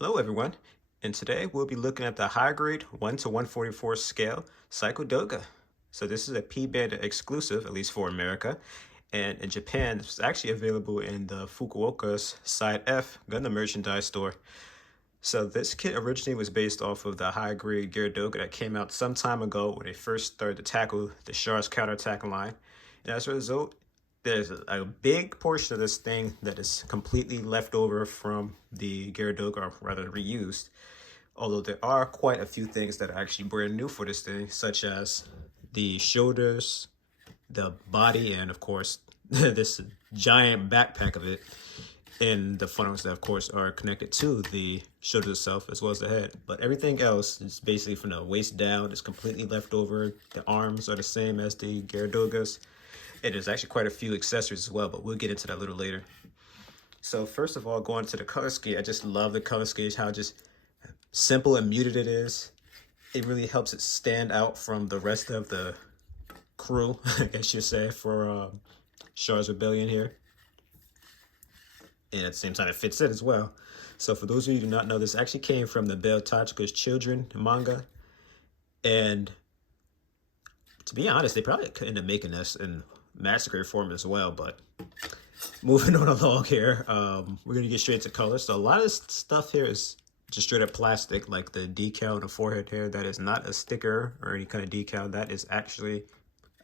Hello everyone, and today we'll be looking at the high grade 1 to 144 scale Psycho Doga. So this is a P-band exclusive, at least for America, and in Japan it's actually available in the Fukuoka's Side F Gundam merchandise store. So this kit originally was based off of the high grade Gear Doga that came out some time ago when they first started to tackle the Char's Counterattack line. And as a result, there's a big portion of this thing that is completely left over from the Gyaradoga, or rather reused. Although there are quite a few things that are actually brand new for this thing, such as the shoulders, the body, and of course, this giant backpack of it, and the funnels that of course are connected to the shoulders itself as well as the head. But everything else is basically from the waist down, is completely left over. The arms are the same as the Gyaradogas. And there's actually quite a few accessories as well, but we'll get into that a little later. So first of all, going to the color scheme, I just love the color scheme, how just simple and muted it is. It really helps it stand out from the rest of the crew, I guess you'd say, for Char's Rebellion here. And at the same time, it fits it as well. So for those of you who do not know, this actually came from the Belchorchika's Children manga. And to be honest, they probably could end up making this in massacre form as well, but moving on along here, we're gonna get straight to color. So a lot of this stuff here is just straight up plastic, like the decal on the forehead here. That is not a sticker or any kind of decal. That is actually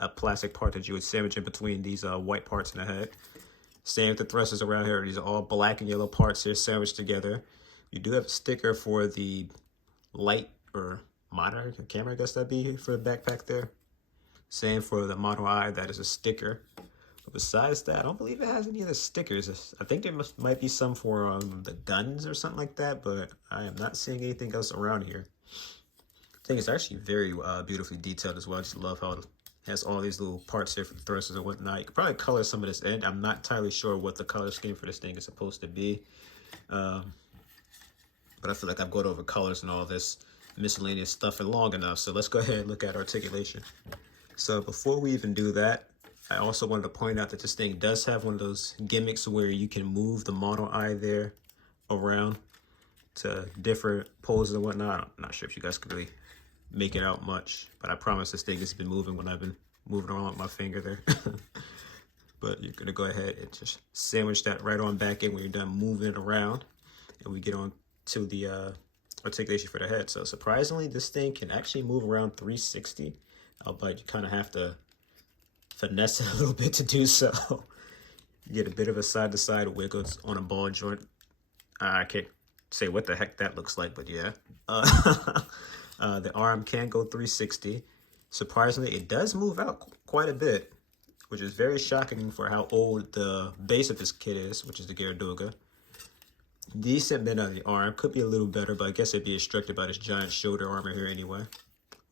a plastic part that you would sandwich in between these white parts in the head. Same with the thrusters around here. These are all black and yellow parts here sandwiched together. You do have a sticker for the light or monitor camera, I guess that'd be for the backpack there. Same for the Model I, that is a sticker. But besides that, I don't believe it has any other stickers. I think there might be some for the guns or something like that, but I am not seeing anything else around here. I think it's actually very beautifully detailed as well. I just love how it has all these little parts here for the thrusters and whatnot. You could probably color some of this in. I'm not entirely sure what the color scheme for this thing is supposed to be. But I feel like I've gone over colors and all this miscellaneous stuff for long enough. So let's go ahead and look at articulation. So before we even do that, I also wanted to point out that this thing does have one of those gimmicks where you can move the Model I there around to different poses and whatnot. I'm not sure if you guys could really make it out much, but I promise this thing has been moving when I've been moving around with my finger there. But you're gonna go ahead and just sandwich that right on back in when you're done moving it around, and we get on to the articulation for the head. So surprisingly, this thing can actually move around 360. But you kind of have to finesse it a little bit to do so. You get a bit of a side-to-side wiggle on a ball joint. I can't say what the heck that looks like, but yeah. The arm can go 360. Surprisingly, it does move out quite a bit, which is very shocking for how old the base of this kit is, which is the Gyaradoga. Decent bit on the arm. Could be a little better, but I guess it'd be restricted by this giant shoulder armor here anyway.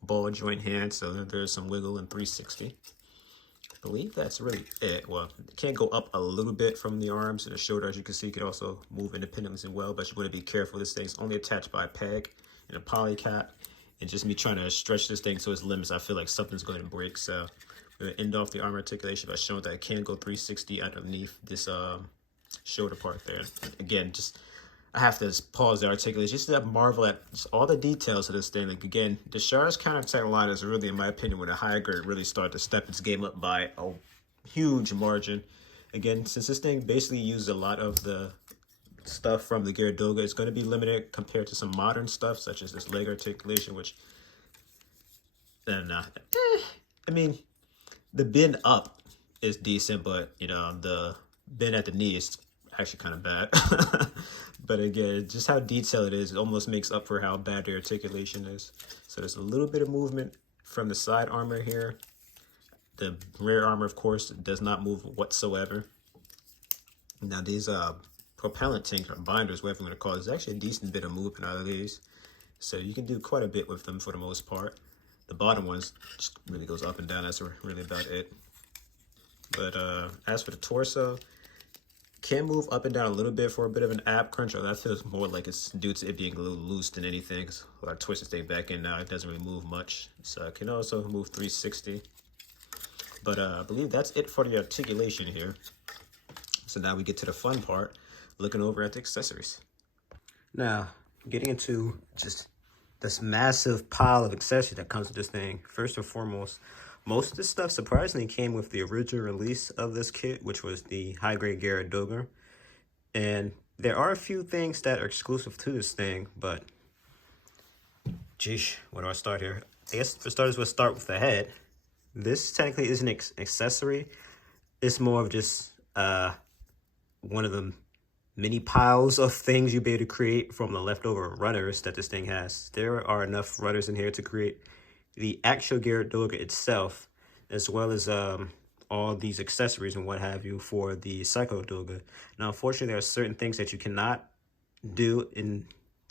Ball joint hand, so there's some wiggle in 360. I believe that's really it. Well, it can go up a little bit from the arms and the shoulder. As you can see, it can also move independently as well, but you want to be careful. This thing's only attached by a peg and a polycap, and just me trying to stretch this thing to its limits, I feel like something's going to break. So we're going to end off the arm articulation by showing that it can go 360 underneath this shoulder part there. Again, just I have to pause the articulation just to marvel at just all the details of this thing. Like again, the Char's Counterattack line is really, in my opinion, when the higher grade really started to step its game up by a huge margin. Again, since this thing basically uses a lot of the stuff from the Gyaradoga, it's going to be limited compared to some modern stuff, such as this leg articulation, which, I mean, the bend up is decent, but, you know, the bend at the knee is actually kind of bad. But again, just how detailed it is, it almost makes up for how bad the articulation is. So there's a little bit of movement from the side armor here. The rear armor, of course, does not move whatsoever. Now these propellant tank or binders, whatever you want to call it, is actually a decent bit of movement out of these. So you can do quite a bit with them for the most part. The bottom ones just really goes up and down. That's really about it. But as for the torso, can move up and down a little bit for a bit of an ab crunch, or that feels more like it's due to it being a little loose than anything. When I twist this thing back in now, it doesn't really move much. So it can also move 360. But I believe that's it for the articulation here. So now we get to the fun part, looking over at the accessories. Now, getting into just this massive pile of accessories that comes with this thing. First and foremost, most of this stuff surprisingly came with the original release of this kit, which was the high-grade Garrett Doga. And there are a few things that are exclusive to this thing, but geesh, where do I start here? I guess for starters, we'll start with the head. This technically isn't an accessory. It's more of just one of the many piles of things you'll be able to create from the leftover runners that this thing has. There are enough runners in here to create the actual Garrett Doga itself, as well as all these accessories and what have you for the Psycho Doga. Now, unfortunately, there are certain things that you cannot do in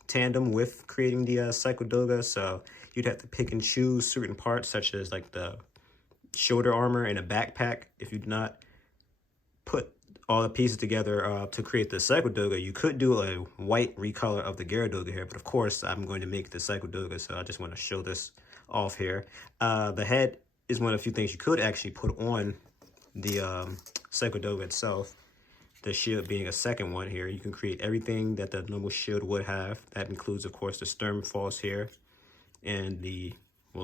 tandem with creating the Psycho Doga, so you'd have to pick and choose certain parts, such as like the shoulder armor and a backpack. If you do not put all the pieces together to create the Psycho Doga, you could do a white recolor of the Garrett Doga here, but of course I'm going to make the Psycho Doga, so I just want to show this off here. The head is one of the few things you could actually put on the Psycho Doga itself. The shield being a second one here. You can create everything that the normal shield would have. That includes, of course, the stern falls here and the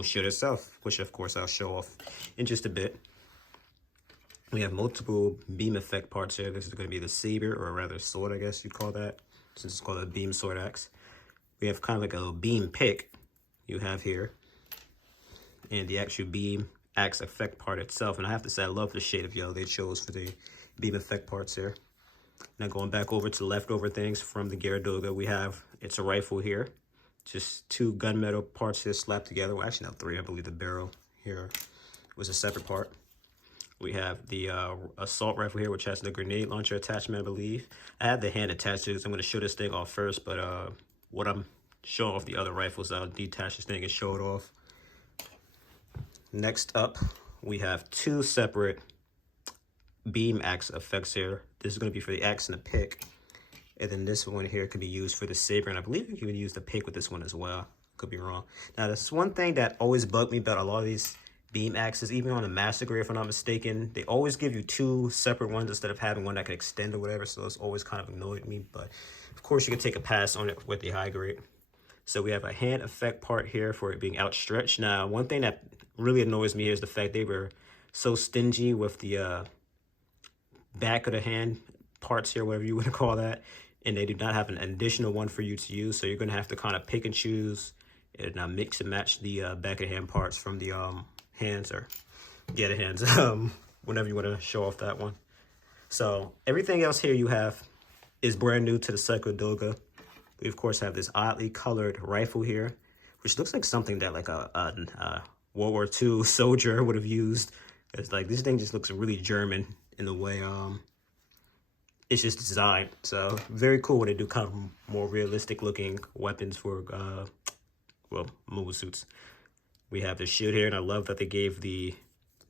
shield itself, which of course I'll show off in just a bit. We have multiple beam effect parts here. This is going to be the saber, or rather sword, I guess you'd call that, since it's called a beam sword axe. We have kind of like a little beam pick you have here, and the actual beam axe effect part itself. And I have to say, I love the shade of yellow they chose for the beam effect parts here. Now going back over to the leftover things from the Garrett Doga, we have, it's a rifle here. Just two gunmetal parts here slapped together. Well, actually, not three. I believe the barrel here was a separate part. We have the assault rifle here, which has the grenade launcher attachment, I believe. I have the hand attached to it, so I'm going to show this thing off first, but what I'm showing off the other rifles, I'll detach this thing and show it off. Next up, we have two separate beam axe effects here. This is going to be for the axe and the pick. And then this one here could be used for the saber, and I believe you can use the pick with this one as well. Could be wrong. Now, that's one thing that always bugged me about a lot of these beam axes, even on the master grade, if I'm not mistaken. They always give you two separate ones instead of having one that can extend or whatever, so it's always kind of annoyed me. But of course, you can take a pass on it with the high grade. So we have a hand effect part here for it being outstretched. Now, one thing that really annoys me here is the fact they were so stingy with the back of the hand parts here, whatever you want to call that, and they do not have an additional one for you to use, so you're going to have to kind of pick and choose and mix and match the back of the hand parts from the hands, or yeah, the hands, whenever you want to show off that one. So everything else here you have is brand new to the Psycho Doga. We of course have this oddly colored rifle here, which looks like something that like a World War II soldier would have used. It's like, this thing just looks really German in the way it's just designed. So very cool when they do kind of more realistic looking weapons for well, mobile suits. We have the shield here, and I love that they gave the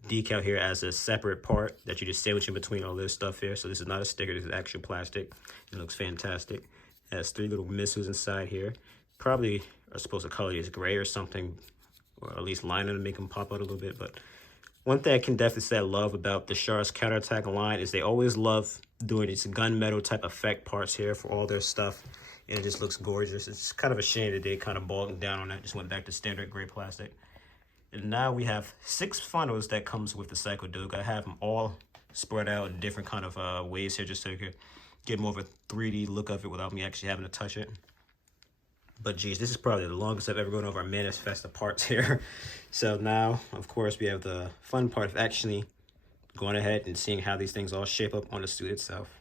decal here as a separate part that you just sandwich in between all this stuff here. So this is not a sticker, this is actual plastic. It looks fantastic. It has three little missiles inside here. Probably are supposed to color these gray or something, or at least line them to make them pop out a little bit. But one thing I can definitely say I love about the Char's Counterattack line is they always love doing these gunmetal type effect parts here for all their stuff. And it just looks gorgeous. It's kind of a shame that they kind of bogged down on that. Just went back to standard gray plastic. And now we have 6 funnels that comes with the Psycho Doga. I have them all spread out in different kind of ways here, just so you can get more of a 3D look of it without me actually having to touch it. But geez, this is probably the longest I've ever gone over a manifest parts here. So now, of course, we have the fun part of actually going ahead and seeing how these things all shape up on the suit itself.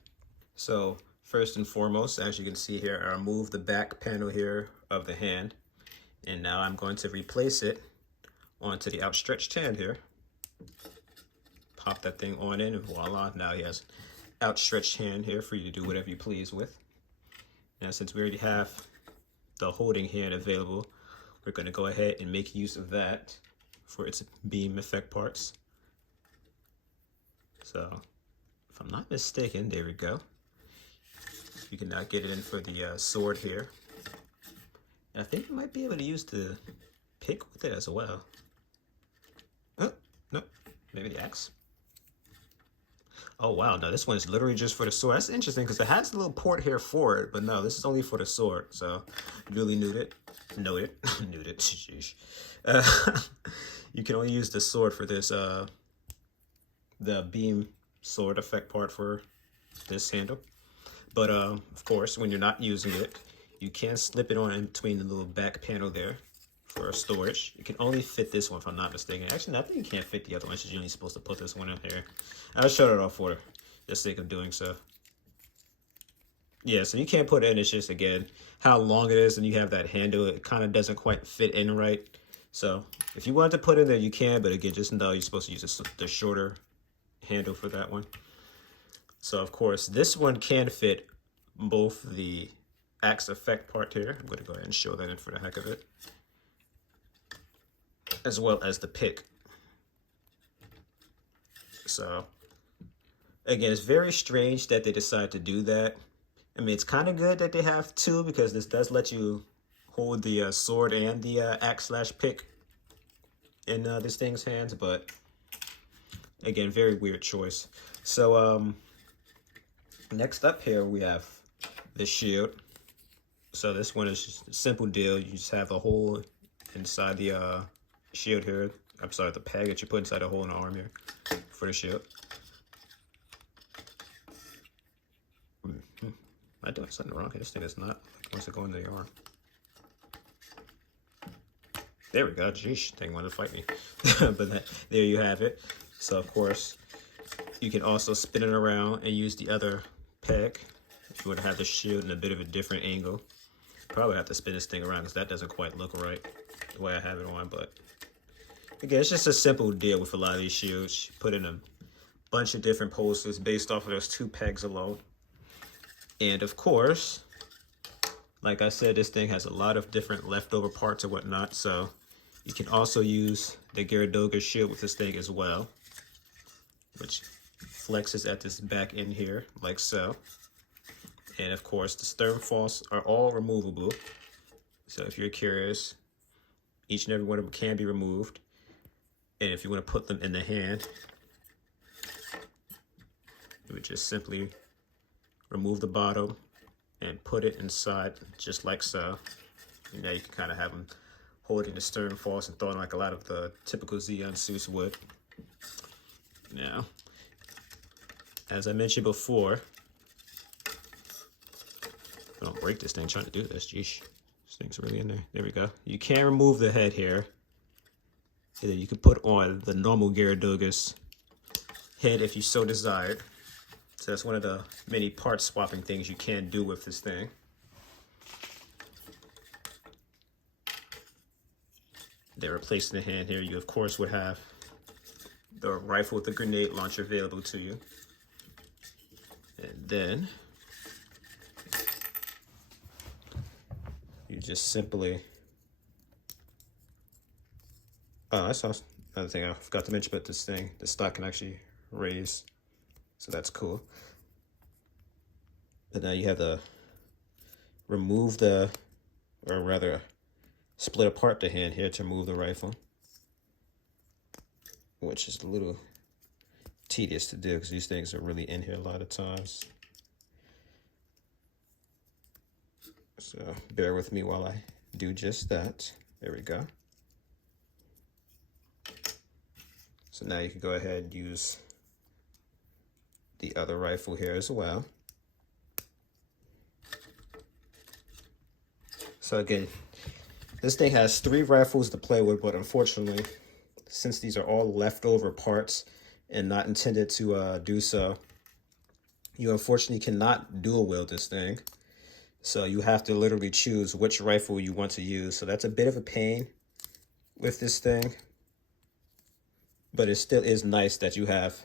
So first and foremost, as you can see here, I removed the back panel here of the hand. And now I'm going to replace it onto the outstretched hand here. Pop that thing on in, and voila, now he has outstretched hand here for you to do whatever you please with. Now, since we already have the holding hand available, we're going to go ahead and make use of that for its beam effect parts. So, if I'm not mistaken, there we go. You can now get it in for the sword here. And I think you might be able to use the pick with it as well. Oh, no, maybe the axe. Oh wow, no, this one is literally just for the sword. That's interesting because it has a little port here for it, but no, this is only for the sword. So, duly noted. Noted. Noted. Sheesh. Uh, you can only use the sword for this, the beam sword effect part for this handle. But, of course, when you're not using it, you can slip it on in between the little back panel there for storage. You can only fit this one if I'm not mistaken. Actually, I think you can't fit the other one. You're only supposed to put this one in here. I'll show it off for the sake of doing so. Yeah, so you can't put it in. It's just, again, how long it is and you have that handle. It kind of doesn't quite fit in right. So if you want to put it in there, you can. But again, just know you're supposed to use the shorter handle for that one. So, of course, this one can fit both the axe effect part here. I'm going to go ahead and show that in for the heck of it, as well as the pick. So, again, it's very strange that they decided to do that. I mean, it's kind of good that they have two because this does let you hold the sword and the axe/pick in this thing's hands. But, again, very weird choice. So, next up here, we have the shield. So this one is just a simple deal. You just have a hole inside the shield here. I'm sorry, the peg that you put inside the hole in the arm here for the shield. Am I doing something wrong here? This thing is not. Wants to go into the arm. There we go. Jeez, thing wanted to fight me. But there you have it. So of course, you can also spin it around and use the other peg if you want to have the shield in a bit of a different angle. Probably have to spin this thing around because that doesn't quite look right the way I have it on. But again, it's just a simple deal with a lot of these shields. You put in a bunch of different poses based off of those two pegs alone. And of course, like I said, this thing has a lot of different leftover parts and whatnot. So you can also use the Doga shield with this thing as well, which flexes at this back end here like so. And of course, the stern false are all removable. So if you're curious, each and every one of them can be removed. And if you want to put them in the hand, you would just simply remove the bottom and put it inside just like so. And now you can kind of have them holding the stern false and throwing like a lot of the typical Xeon suits would. Now, as I mentioned before, I don't break this thing trying to do this. Jeez, this thing's really in there. There we go. You can remove the head here. And then you can put on the normal Gyaradoga's head if you so desired. So that's one of the many part swapping things you can do with this thing. Then replacing the hand here, you of course would have the rifle with the grenade launcher available to you. And then you just simply, oh, that's another thing I forgot to mention about this thing. The stock can actually raise, so that's cool. But now you have to remove the, or rather split apart the hand here to remove the rifle, which is a little tedious to do because these things are really in here a lot of times. So bear with me while I do just that. There we go. So now you can go ahead and use the other rifle here as well. So again, this thing has 3 rifles to play with, but unfortunately, since these are all leftover parts and not intended to do so, you unfortunately cannot dual wield this thing. So you have to literally choose which rifle you want to use. So that's a bit of a pain with this thing. But it still is nice that you have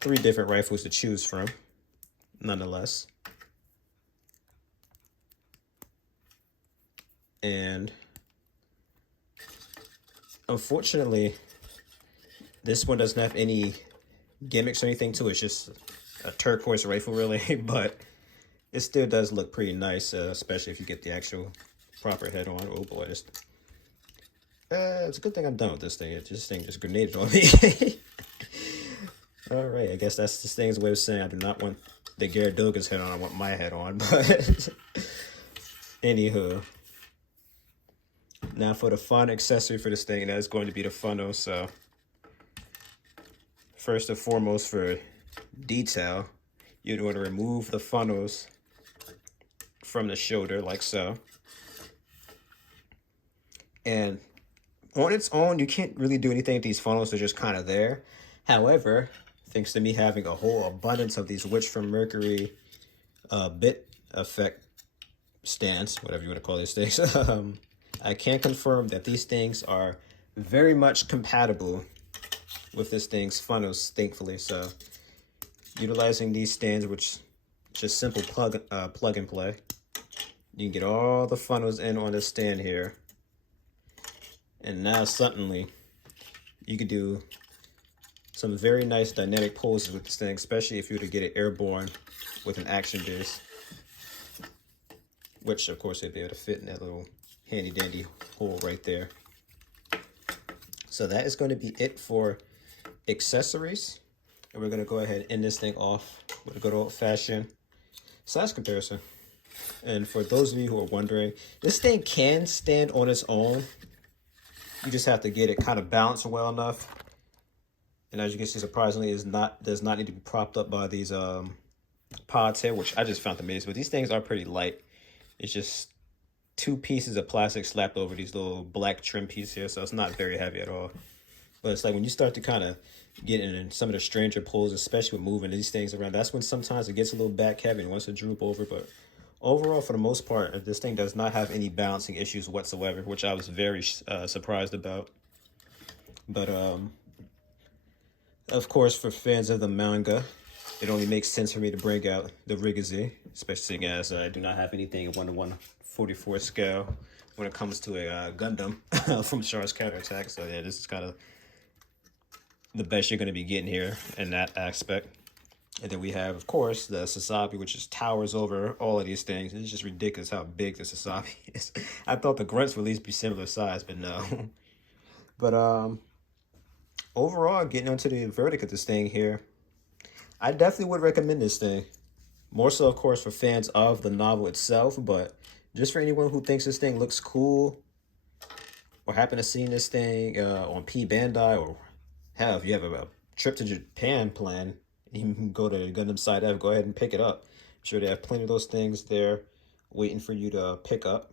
3 different rifles to choose from, nonetheless. And unfortunately, this one doesn't have any gimmicks or anything to it. It's just a turquoise rifle, really. But it still does look pretty nice, especially if you get the actual proper head on. Oh boy, it's a good thing I'm done with this thing. This thing just grenaded on me. All right, I guess that's this thing's way of saying I do not want the Garrett Doga's head on. I want my head on. But anywho, now for the fun accessory for this thing, that is going to be the funnel. So first and foremost, for detail, you're going to remove the funnels from the shoulder like so. And on its own, you can't really do anything with these funnels. They're just kind of there. However, thanks to me having a whole abundance of these Witch from Mercury bit effect stands, whatever you want to call these things, I can confirm that these things are very much compatible with this thing's funnels, thankfully. So utilizing these stands, which just simple plug and play, you can get all the funnels in on this stand here. And now suddenly you could do some very nice dynamic poses with this thing, especially if you were to get it airborne with an action disc, which of course it'd be able to fit in that little handy dandy hole right there. So that is going to be it for accessories. And we're going to go ahead and end this thing off with a good old fashioned size comparison. And for those of you who are wondering, this thing can stand on its own. You just have to get it kind of balanced well enough. And as you can see, surprisingly, does not need to be propped up by these pods here, which I just found amazing. But these things are pretty light. It's just 2 pieces of plastic slapped over these little black trim pieces here, so it's not very heavy at all. But it's like when you start to kind of get in some of the stranger pulls, especially with moving these things around, that's when sometimes it gets a little back heavy and wants to droop over. But overall, for the most part, this thing does not have any balancing issues whatsoever, which I was very surprised about. But of course, for fans of the manga, it only makes sense for me to bring out the Rigazi, especially as I do not have anything in 1:144 scale when it comes to a Gundam from Char's Counterattack. So yeah, this is kind of the best you're going to be getting here in that aspect. And then we have, of course, the Sasabi, which just towers over all of these things. It's just ridiculous how big the Sasabi is. I thought the grunts would at least be similar size, but no. But overall, getting onto the verdict of this thing here, I definitely would recommend this thing. More so, of course, for fans of the novel itself, but just for anyone who thinks this thing looks cool or happen to see this thing on P Bandai, or hell, if you have a trip to Japan planned, you can go to Gundam Side F, go ahead and pick it up. I'm sure they have plenty of those things there waiting for you to pick up.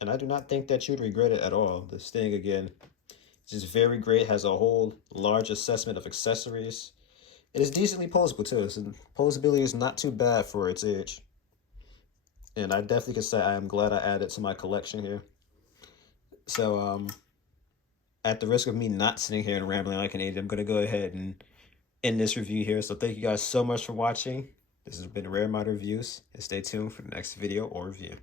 And I do not think that you'd regret it at all. This thing, again, is just very great, has a whole large assessment of accessories. It is decently posable too. So posability is not too bad for its age. And I definitely can say I am glad I added it to my collection here. So at the risk of me not sitting here and rambling like an idiot, I'm going to go ahead and end this review here. So thank you guys so much for watching. This has been Rare Mind Reviews, and stay tuned for the next video or review.